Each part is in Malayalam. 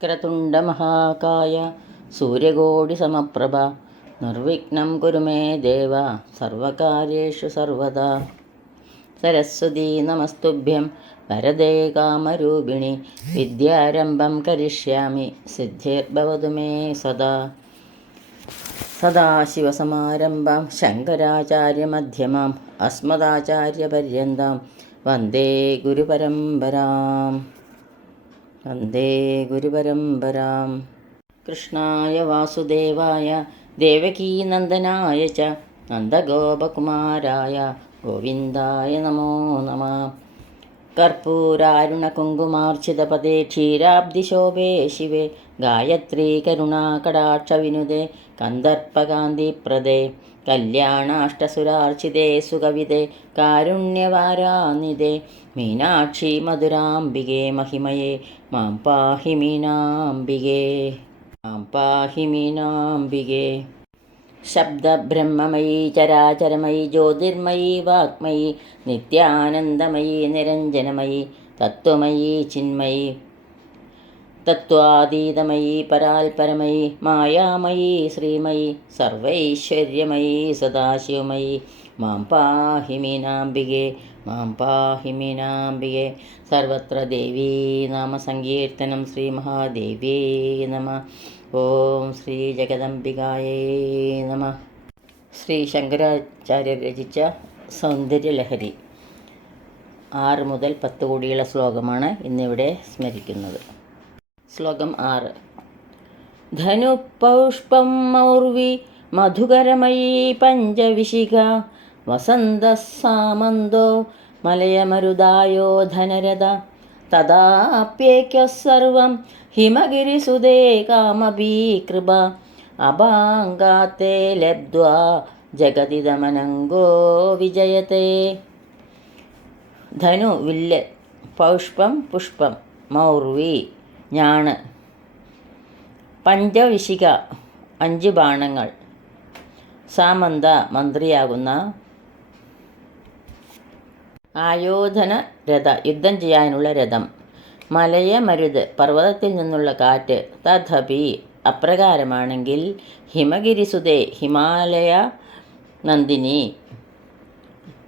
വക്രതുണ്ടമഹാകായ സൂര്യകോടിസമപ്രഭ. നിർവിഘ്നം കുരു മേ ദേവ സർവകാര്യേഷു സർവദാ. സരസ്വതീ നമസ്തുഭ്യം വരദേ കാമരൂപിണി വിദ്യാരംഭം കരിഷ്യാമി സിദ്ധിർഭവതു മേ സദാ. സദാശിവസമാരംഭം ശങ്കരാചാര്യമധ്യമാം അസ്മദാചാര്യപര്യന്താം വന്ദേ ഗുരുപരമ്പരാം. വന്ദേ ഗുരുപരമ്പരാം. കൃഷ്ണായ വാസുദേവായ ദേവകീനന്ദനായ ച നന്ദഗോപകുമാരായ ഗോവിന്ദായ നമോ നമ. കർപ്പൂരാരുണകുങ്കുമാർച്ചിതപദേ ക്ഷീരാബ്ദിശോഭേ ശിവേ ഗായത്രീ കരുണാകടാക്ഷവിനുദേ കന്ദർപ്പകാന്തിപ്രദേ കല്യാണാഷ്ടസുരാർച്ചിതേ സുകവിതേ കാരുണ്യവാരാനിതേ മീനാക്ഷി മധുരാംബികേ മഹിമയേ മാം പാഹി മീനാംബികേ മാം പാഹി മീനാംബികേ. ശബ്ദബ്രഹ്മമയീ ചരാചരമയി ജ്യോതിർമയി വാഗ്മയീ നിത്യാനന്ദമയി നിരഞ്ജനമയി തത്വമയി ചിന്മയി തത്വാതീതമയി പരാൽപരമയി മായാമയി ശ്രീമയി സർവൈശ്വര്യമയി സദാശിവമയി മാം പാഹി മീനാംബികേ മാം പാഹി സർവത്ര ദേവീ നാമ സങ്കീർത്തനം ശ്രീ മഹാദേവീ നമ. ഓം ശ്രീ ജഗദംബികായേ നമ. ശ്രീ ശങ്കരാചാര്യർ രചിച്ച സൗന്ദര്യലഹരി. ആറ് മുതൽ പത്ത് കോടിയുള്ള ശ്ലോകമാണ് ഇന്നിവിടെ സ്മരിക്കുന്നത്. ശ്ലോകം ആറ്. ധനുപൗഷ്പം മൗർവി മധുകരമയീ പഞ്ചവിശിഖ വസന്തസാമന്തോ മലയമരുദായോ ധനരഥ തദാപ്യേക്യ സർവം ഹിമഗിരിസുതേ കാമപീ കൃപ അഭാങ്കാത്തെ ലബ്ധ്വാ ജഗതിദമനംഗോ വിജയത്തെ. ധനു വില്ല് പൗഷ്പം പുഷ്പം മൗർവി ഞാണ്. പഞ്ചവിശിക അഞ്ച് ബാണങ്ങൾ. സാമന്ത മന്ത്രിയാകുന്ന ആയോധന രഥ യുദ്ധം ചെയ്യാനുള്ള രഥം. മലയ മരുത് പർവതത്തിൽ നിന്നുള്ള കാറ്റ്. തഥപി അപ്രകാരമാണെങ്കിൽ ഹിമഗിരിസുതേ ഹിമാലയ നന്ദിനി.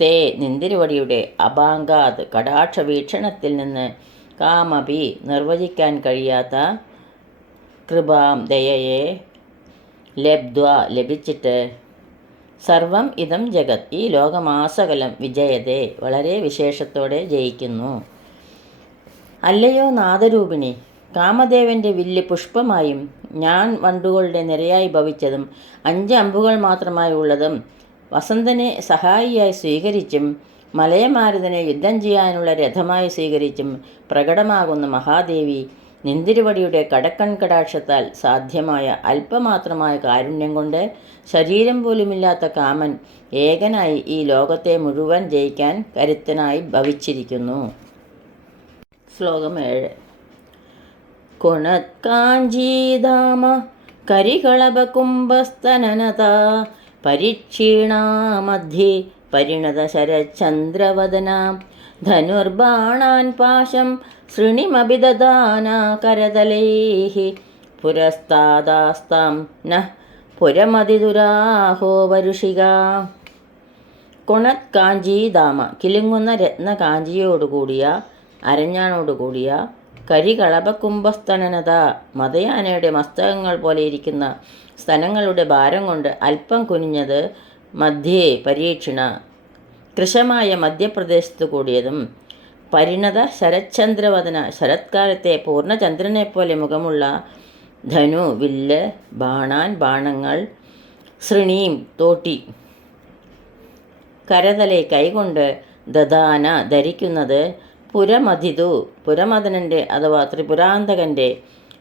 തേ നിന്തിരുവടിയുടെ അബാങ്കാത് കടാക്ഷ വീക്ഷണത്തിൽ നിന്ന് കാമപി നിർവചിക്കാൻ കഴിയാത്ത കൃപാം ദയയെ ലബ്ധ്വ ലഭിച്ചിട്ട് സർവം ഇതം ജഗത്. ഈ ലോകമാസകലം വിജയതെ വളരെ വിശേഷത്തോടെ ജയിക്കുന്നു. അല്ലയോ നാദരൂപിണി കാമദേവന്റെ വില്ല് പുഷ്പമായും ഞാൻ വണ്ടുകളുടെ നിരയായി ഭവിച്ചതും അഞ്ച് അമ്പുകൾ മാത്രമായി ഉള്ളതും വസന്തനെ സഹായിയായി സ്വീകരിച്ചും മലയമാരുതനെ യുദ്ധം ചെയ്യാനുള്ള രഥമായി സ്വീകരിച്ചും പ്രകടമാകുന്ന മഹാദേവി നിന്തിരുവടിയുടെ കടക്കൺ കടാക്ഷത്താൽ സാധ്യമായ അല്പമാത്രമായ കാരുണ്യം കൊണ്ട് ശരീരം പോലുമില്ലാത്ത കാമൻ ഏകനായി ഈ ലോകത്തെ മുഴുവൻ ജയിക്കാൻ കരുത്തനായി ഭവിച്ചിരിക്കുന്നു. ശ്ലോകം ഏഴ്. കുണത്കാഞ്ചീധാമ കരികളഭകുംഭസ്തനനത പരിക്ഷീണാമധ്യേ പരിണത ധനുർബാണാൻ പാശം ശൃണിമഭിദാന കരതലൈः പുരസ്താദാസ്താം നഃ പുരമതിദുരാഹോ വരുഷിക. കുണത് കാഞ്ചീദാമ കിലുങ്ങുന്ന രത്നകാഞ്ചിയോടുകൂടിയ അരഞ്ഞാണോടുകൂടിയ കരികളപകുംഭസ്തനനത മതയാനയുടെ മസ്തകങ്ങൾ പോലെ ഇരിക്കുന്ന സ്തനങ്ങളുടെ ഭാരം കൊണ്ട് അല്പം കുനിഞ്ഞത് മധ്യേ പരീക്ഷണ കൃശമായ മധ്യപ്രദേശത്ത് കൂടിയതും പരിണത ശരച്ചന്ദ്രവദന ശരത്കാലത്തെ പൂർണചന്ദ്രനെ പോലെ മുഖമുള്ള ധനു വില്ല് ബാണാൻ ബാണങ്ങൾ ശൃണീം തോട്ടി കരതലെ കൈകൊണ്ട് ദദാന ധരിക്കുന്നത് പുരമതിതു പുരമദനന്റെ അഥവാ ത്രിപുരാന്തകന്റെ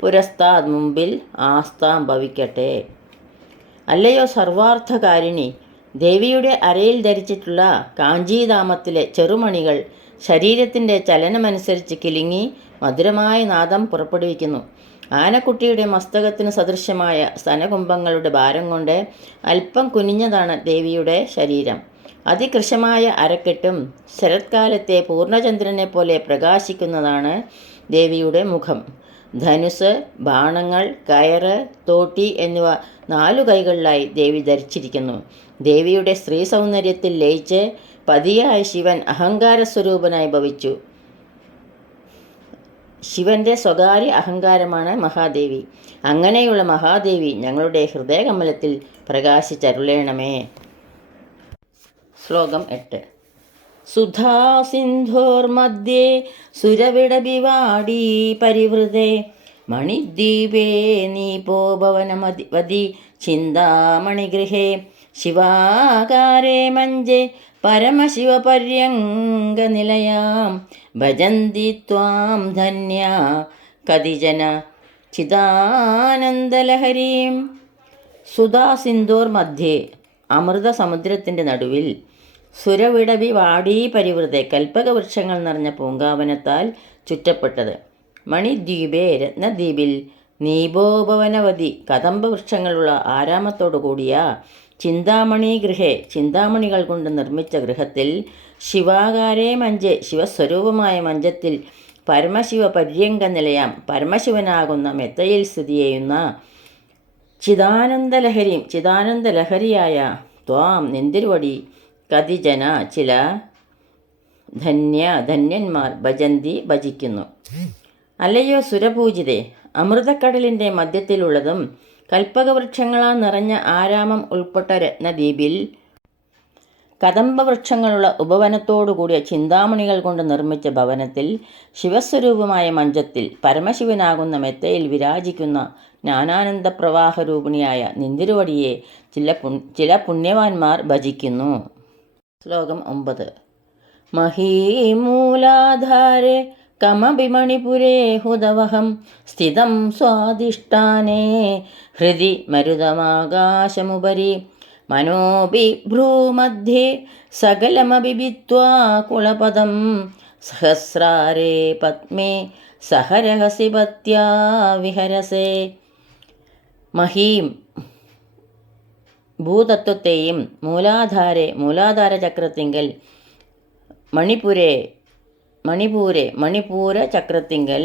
പുരസ്താദ് മുമ്പിൽ ആസ്താം ഭവിക്കട്ടെ. അല്ലയോ സർവാർത്ഥകാരിണി ദേവിയുടെ അരയിൽ ധരിച്ചിട്ടുള്ള കാഞ്ചീധാമത്തിലെ ചെറുമണികൾ ശരീരത്തിന്റെ ചലനമനുസരിച്ച് കിലുങ്ങി മധുരമായ നാദം പുറപ്പെടുവിക്കുന്നു. ആനക്കുട്ടിയുടെ മസ്തകത്തിന് സദൃശമായ സ്തനകുംഭങ്ങളുടെ ഭാരം കൊണ്ട് അല്പം കുനിഞ്ഞതാണ് ദേവിയുടെ ശരീരം. അതികൃശമായ അരക്കെട്ടും ശരത്കാലത്തെ പൂർണചന്ദ്രനെ പോലെ പ്രകാശിക്കുന്നതാണ് ദേവിയുടെ മുഖം. ധനുസ് ബാണങ്ങൾ കയറ് തോട്ടി എന്നിവ നാലു കൈകളിലായി ദേവി ധരിച്ചിരിക്കുന്നു. ദേവിയുടെ സ്ത്രീ സൗന്ദര്യത്തിൽ ലയിച്ച് പതിയായ ശിവൻ അഹങ്കാര സ്വരൂപനായി ഭവിച്ചു. ശിവന്റെ സ്വകാര്യ അഹങ്കാരമാണ് മഹാദേവി. അങ്ങനെയുള്ള മഹാദേവി ഞങ്ങളുടെ ഹൃദയകമലത്തിൽ പ്രകാശിച്ചരുളേണമേ. ശ്ലോകം എട്ട്. സുധാസിന്ധോർമധ്യേ സുരവിടബിവാടീ പരിവൃതേ. മണിദ്വീപേ ഭവനമതി വതി ചിന്താമണിഗൃഹേ. ശിവാകാരേ മഞ്ജേ പരമശിവപര്യങ്കനിലയാം ഭജന്തി ത്വാം ധന്യ കതിജന ചിദാനന്ദലഹരീം. സുധാസിന്ധോർ മധ്യേ അമൃതസമുദ്രത്തിന്റെ നടുവിൽ സുരവിടവി വാടീ പരിവൃതെ കൽപ്പകവൃക്ഷങ്ങൾ നിറഞ്ഞ പൂങ്കാവനത്താൽ ചുറ്റപ്പെട്ടത്. മണിദ്വീപേ രത്നദ്വീപിൽ നീപോപവനവതി കദംബ വൃക്ഷങ്ങളുള്ള ആരാമത്തോടു കൂടിയ ചിന്താമണി ഗൃഹേ ചിന്താമണികൾ കൊണ്ട് നിർമ്മിച്ച ഗൃഹത്തിൽ ശിവാകാരേ മഞ്ച് ശിവസ്വരൂപമായ മഞ്ചത്തിൽ പരമശിവ പര്യങ്ക നിലയാം പരമശിവനാകുന്ന മെത്തയിൽ സ്ഥിതി ചെയ്യുന്ന ചിദാനന്ദലഹരിയും ചിദാനന്ദലഹരിയായ ത്വാം നെന്തിരുവടി കതിജന ചില ധന്യ ധന്യന്മാർ ഭജന്തി ഭജിക്കുന്നു. അല്ലയോ സുരപൂജിതേ അമൃതക്കടലിന്റെ മധ്യത്തിലുള്ളതും കൽപ്പകവൃക്ഷങ്ങളാൽ നിറഞ്ഞ ആരാമം ഉൾപ്പെട്ട രത്നദ്വീപിൽ കദംബവൃക്ഷങ്ങളുള്ള ഉപവനത്തോടുകൂടിയ ചിന്താമണികൾ കൊണ്ട് നിർമ്മിച്ച ഭവനത്തിൽ ശിവസ്വരൂപമായ മഞ്ചത്തിൽ പരമശിവനാകുന്ന മെത്തയിൽ വിരാജിക്കുന്ന ജ്ഞാനാനന്ദ പ്രവാഹരൂപിണിയായ നിന്തിരുവടിയെ ചില ചില പുണ്യവാന്മാർ ഭജിക്കുന്നു. ശ്ലോകം ഒമ്പത്. മഹീമൂലാധാരെ കമപി മണിപുരേ ഹുതവഹം സ്ഥിതം സ്വാധിഷ്ഠാനേ ഹൃദി മരുതമാകാശമുപരി മനോപി ഭ്രൂമധ്യേ സകലമപി ഭിത്വാ കുളപദം സഹസ്രാരേ പത്മേ സഹരഹസി പത്യാ വിഹരസേ മഹീം ഭൂതത്വത്തെയും മൂലാധാരെ മൂലാധാര ചക്രത്തിങ്കൽ മണിപുരേ മണിപൂരെ മണിപൂര ചക്രത്തിങ്കൽ.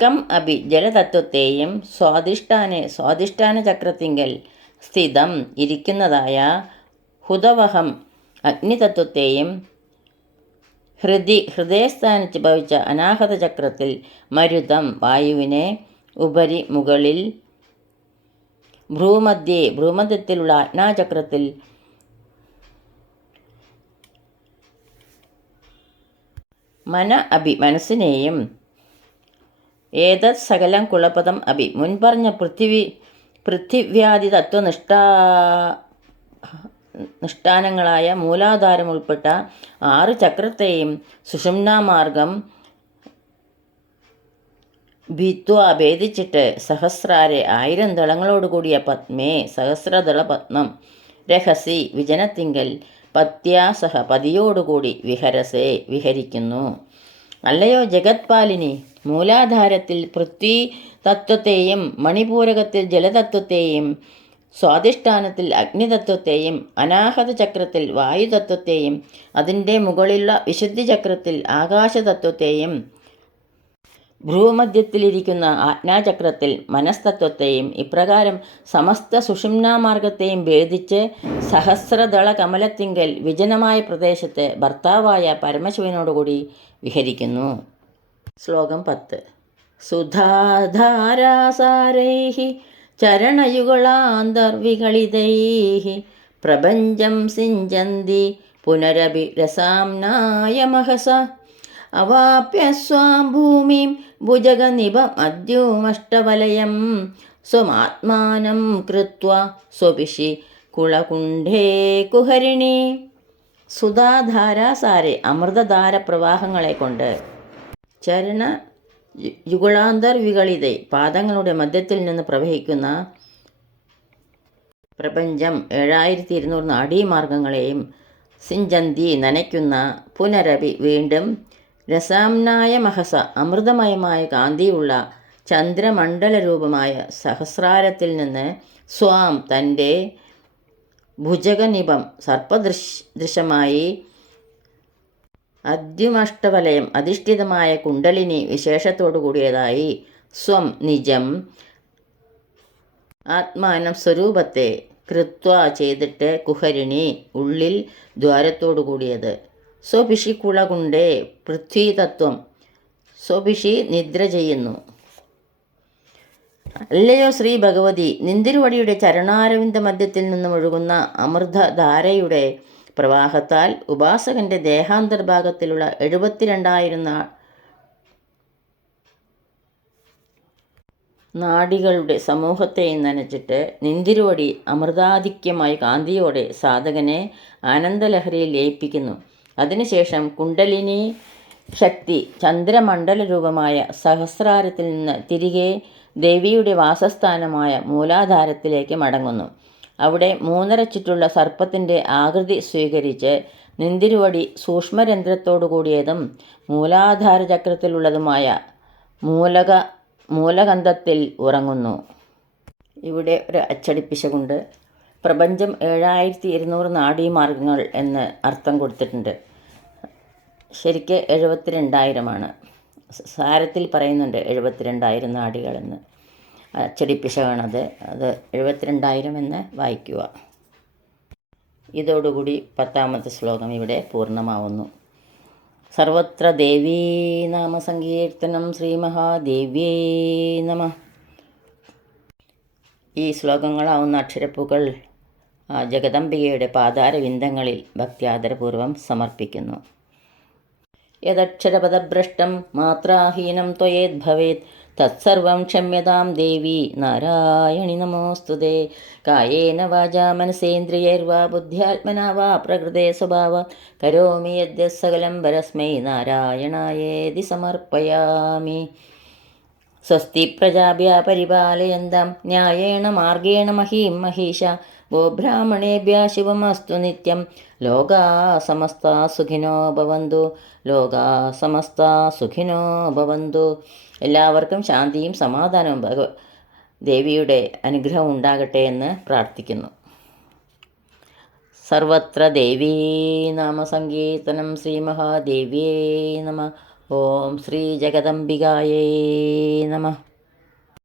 കം അഭി ജലതത്വത്തെയും സ്വാധിഷ്ഠാനെ സ്വാധിഷ്ഠാന ചക്രത്തിങ്കൽ സ്ഥിതം ഇരിക്കുന്നതായ ഹുതവഹം അഗ്നിതത്വത്തെയും ഹൃദി ഹൃദയസ്ഥാനത്ത് ഭവിച്ച അനാഹത ചക്രത്തിൽ മരുതം വായുവിനെ ഉപരി മുകളിൽ ഭ്രൂമധ്യേ ഭ്രൂമധ്യത്തിലുള്ള ആജ്ഞാചക്രത്തിൽ മന അഭി മനസ്സിനെയും ഏതത് സകലം കുളപദം അഭി. മുൻപറഞ്ഞ പൃഥ്വി പൃഥിവ്യാദി തത്വനിഷ്ഠാ നിഷ്ഠാനങ്ങളായ മൂലാധാരം ഉൾപ്പെട്ട ആറ് ചക്രത്തെയും സുഷുമ്നാമാർഗം ഭിത്വ ഭേദിച്ചിട്ട് സഹസ്രാരെ ആയിരം ദളങ്ങളോടുകൂടിയ പത്മേ സഹസ്രദള പത്മം രഹസി വിജനത്തിങ്കൽ പത്യാസഹ പതിയോടുകൂടി വിഹരസേ വിഹരിക്കുന്നു. അല്ലയോ ജഗത്പാലിനി? മൂലാധാരത്തിൽ പൃഥ്വി തത്വത്തെയും മണിപൂരകത്തിൽ ജലതത്വത്തെയും സ്വാധിഷ്ഠാനത്തിൽ അഗ്നിതത്വത്തെയും അനാഹത ചക്രത്തിൽ വായുതത്വത്തെയും അതിന്റെ മുകളിലുള്ള വിശുദ്ധി ചക്രത്തിൽ ആകാശതത്വത്തെയും ഭ്രൂമധ്യത്തിലിരിക്കുന്ന ആജ്ഞാചക്രത്തിൽ മനസ്തത്വത്തെയും ഇപ്രകാരം സമസ്ത സുഷിംനാമാർഗത്തെയും ഭേദിച്ച് സഹസ്രദള കമലത്തിങ്കൽ വിജനമായ പ്രദേശത്ത് ഭർത്താവായ പരമശിവനോടുകൂടി വിഹരിക്കുന്നു. ശ്ലോകം പത്ത്. സുധാധാരാസാരൈ ചരണയുഗളാന്തർവികളിതൈ പ്രപഞ്ചം സിഞ്ചന്തി പുനരഭി രസാംനായ മഹസ അവാപ്യ സ്വാം ഭൂമിം ഭുജഗനിഭം അദ്യുമഷ്ടവലയം സ്വമാത്മാനം കൃത്വ സ്വപിഷി കുളകുണ്ഠേ കുഹരിണി. സുധാധാരാസാരെ അമൃതധാര പ്രവാഹങ്ങളെ കൊണ്ട് ചരണ യുഗളാന്തർ വികളിതെ പാദങ്ങളുടെ മധ്യത്തിൽ നിന്ന് പ്രവഹിക്കുന്ന പ്രപഞ്ചം ഏഴായിരത്തി ഇരുന്നൂറ് നാഡീമാർഗങ്ങളെയും സിഞ്ചന്തി നനയ്ക്കുന്ന പുനരവി വീണ്ടും രസാംനായ മഹസ അമൃതമയമായ കാന്തിയുള്ള ചന്ദ്രമണ്ഡല രൂപമായ സഹസ്രാരത്തിൽ നിന്ന് സ്വാം തന്റെ ഭുജഗനിപം സർപ്പദൃശ് ദൃശമായി അദ്യുമഷ്ടവലയം അധിഷ്ഠിതമായ കുണ്ടലിനി വിശേഷത്തോടു കൂടിയതായി സ്വം നിജം ആത്മാനം സ്വരൂപത്തെ കൃത്വ ചെയ്തിട്ട് കുഹരിണി ഉള്ളിൽ ദ്വാരത്തോടു കൂടിയത്. സ്വഭിഷി കുളകുണ്ടേ പൃഥ്വീതത്വം. സ്വഭിഷി നിദ്ര ചെയ്യുന്നു. അല്ലയോ ശ്രീ ഭഗവതി നിന്തിരുവടിയുടെ ചരണാരവിന്ദ മധ്യത്തിൽ നിന്നും ഒഴുകുന്ന അമൃതധാരയുടെ പ്രവാഹത്താൽ ഉപാസകന്റെ ദേഹാന്തർഭാഗത്തിലുള്ള എഴുപത്തിരണ്ടായിരുന്ന നാടികളുടെ സമൂഹത്തെ നനച്ചിട്ട് നിന്തിരുവടി അമൃതാധിക്യമായി കാന്തിയോടെ സാധകനെ ആനന്ദലഹരിയിൽ ലയിപ്പിക്കുന്നു. അതിനുശേഷം കുണ്ടലിനി ശക്തി ചന്ദ്രമണ്ഡല രൂപമായ സഹസ്രാരത്തിൽ നിന്ന് തിരികെ ദേവിയുടെ വാസസ്ഥാനമായ മൂലാധാരത്തിലേക്ക് മടങ്ങുന്നു. അവിടെ മൂന്നര ചുറ്റുള്ള സർപ്പത്തിന്റെ ആകൃതി സ്വീകരിച്ച് നിന്തിരുവടി സൂക്ഷ്മരന്ധ്രത്തോടു കൂടിയതും മൂലാധാര ചക്രത്തിലുള്ളതുമായ മൂലക മൂലകന്ധത്തിൽ ഉറങ്ങുന്നു. ഇവിടെ ഒരു അച്ചടിപ്പിശകുണ്ട് പ്രപഞ്ചം ഏഴായിരത്തി ഇരുന്നൂറ് നാഡീമാർഗങ്ങൾ എന്ന് അർത്ഥം കൊടുത്തിട്ടുണ്ട്. ശരിക്ക് എഴുപത്തിരണ്ടായിരമാണ്. സാരത്തിൽ പറയുന്നുണ്ട് എഴുപത്തിരണ്ടായിരം നാടികളെന്ന് അച്ചടിപ്പിശകാണത് അത് എഴുപത്തിരണ്ടായിരം എന്ന് വായിക്കുക. ഇതോടുകൂടി പത്താമത്തെ ശ്ലോകം ഇവിടെ പൂർണമാവുന്നു. സർവത്ര ദേവീ നാമസങ്കീർത്തനം ശ്രീമഹാദേവ്യേ നമ. ഈ ശ്ലോകങ്ങളാവുന്ന അക്ഷരപ്പുകൾ ജഗദംബികയുടെ പാതാരവിന്ദങ്ങളിൽ ഭക്തിയാദരപൂർവം സമർപ്പിക്കുന്നു. യദക്ഷരപദഭ്രഷ്ടം മാത്രാഹീനം ത്വയേത് ഭവേത് തത്സർവം ക്ഷമ്യതാം ദേവി നാരായണി നമോസ്തുതേ. കായേന വാച മനസേന്ദ്രിയൈർവാ ബുദ്ധ്യാത്മനാ വാ പ്രകൃതേ സ്വഭാവ കരോമി യദ്യ സകലം പരസ്മൈ നാരായണായേതി സമർപ്പയാമി. സ്വസ്തി പ്രജാഭ്യ പരിപാലയന്തം ന്യായേണ മാർഗേണ മഹീം മഹീഷ ഗോബ്രാഹ്മണേഭ്യ ശിവമസ്തു നിത്യം. ലോകാ സമസ്ത സുഖിനോ ഭവന്തു. ലോകാ സമസ്ത സുഖിനോ ഭവന്തു. എല്ലാവർക്കും ശാന്തിയും സമാധാനവും ഭഗ ദേവിയുടെ അനുഗ്രഹം ഉണ്ടാകട്ടെ എന്ന് പ്രാർത്ഥിക്കുന്നു. സർവത്ര ദേവീ നാമസങ്കീർത്തനം ശ്രീ മഹാദേവ്യേ നമ. ॐ श्रीजगदम्बिकायै नमः।